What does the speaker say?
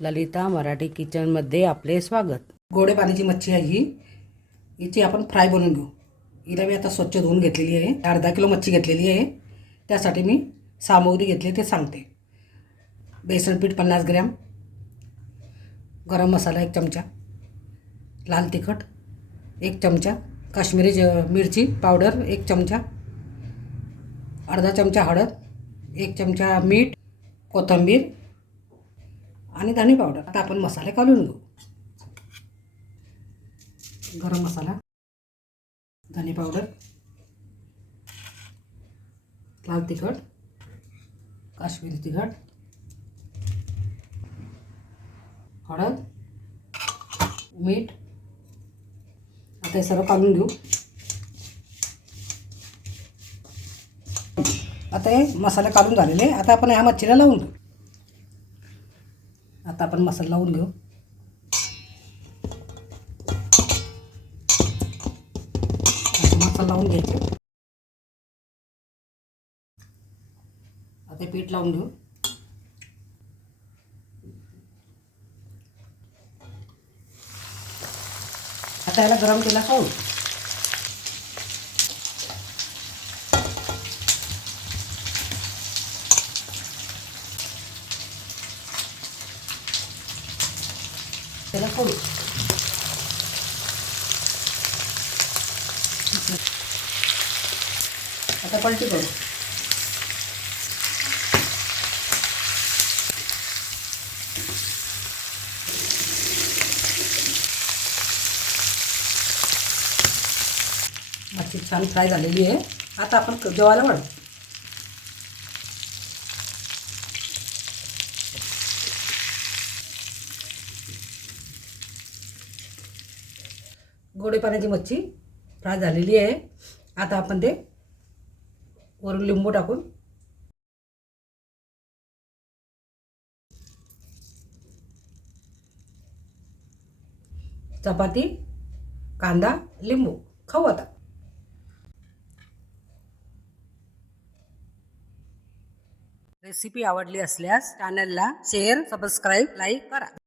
ललिता मराठी किचनमध्ये आपले स्वागत. गोडे पाण्याची मच्छी आहे ही. हिची आपण फ्राय बनवून घेऊ. हिला मी आता स्वच्छ धुवून घेतलेली आहे. अर्धा किलो मच्छी घेतलेली आहे. त्यासाठी मी सामग्री घेतली ते सांगते. बेसन पीठ पन्नास ग्रॅम. गरम मसाला एक चमचा. लाल तिखट एक चमचा. काश्मीरी ज मिरची पावडर एक चमचा. अर्धा चमचा हळद एक चमचा मीठ कोथिंबीर आणि धणे पावडर. आता आपण मसाले काढून घेऊ. गरम मसाला धणे पावडर लाल तिखट काश्मीरी तिखट हळद मीठ. आता हे सर्व काढून घेऊ. आता हे मसाले काढून झालेले. आता आपण ह्या मच्छीला लावून घेऊ. आता आपण मसाला लावून घेऊ. मसाला लावून घ्यायचे. आता पीठ लावून घेऊ. आता याला गरम केला खाऊ त्याला आता पलटी करू मच्छी छान फ्राय झालेली आहे. आता आपण क- जेवायला वाढू गोडे पाण्याची मच्छी फ्राय झालेली आहे. आता आपण ते वरून लिंबू टाकून चपाती कांदा लिंबू खाऊ आता. रेसिपी आवडली असल्यास चॅनलला शेअर सबस्क्राईब लाईक करा.